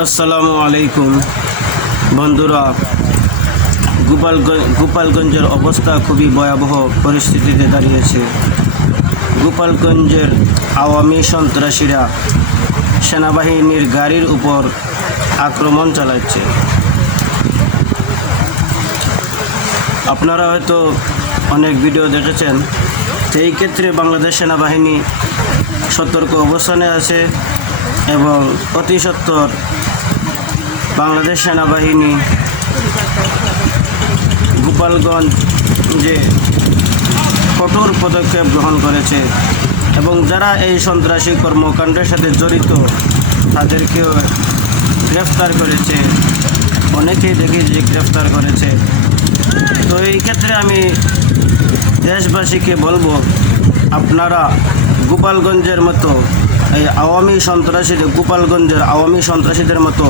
আসসালামু আলাইকুম। বন্ধুরা, গোপালগঞ্জ গোপালগঞ্জের অবস্থা খুবই ভয়াবহ পরিস্থিতিতে দাঁড়িয়েছে। গোপালগঞ্জের আওয়ামী সন্ত্রাসীরা সেনাবাহিনীর গাড়ির উপর আক্রমণ চালাচ্ছে। আপনারা হয়তো অনেক ভিডিও দেখেছেন এই ক্ষেত্রে বাংলাদেশ সেনাবাহিনী সতর্ক অবস্থানে আছে। এবং অতি সত্বর বাংলাদেশ সেনাবাহিনী গোপালগঞ্জে কঠোর পদক্ষেপ গ্রহণ করেছে এবং যারা এই সন্ত্রাসী কর্মকাণ্ডের সাথে জড়িত, তাদেরকেও গ্রেফতার করেছে। অনেকেই দেখি যে গ্রেফতার করেছে। তো এই ক্ষেত্রে আমি দেশবাসীকে বলব, আপনারা গোপালগঞ্জের মতো আওয়ামী সন্ত্রাসীদের গোপালগঞ্জের আওয়ামী সন্ত্রাসীদের মতো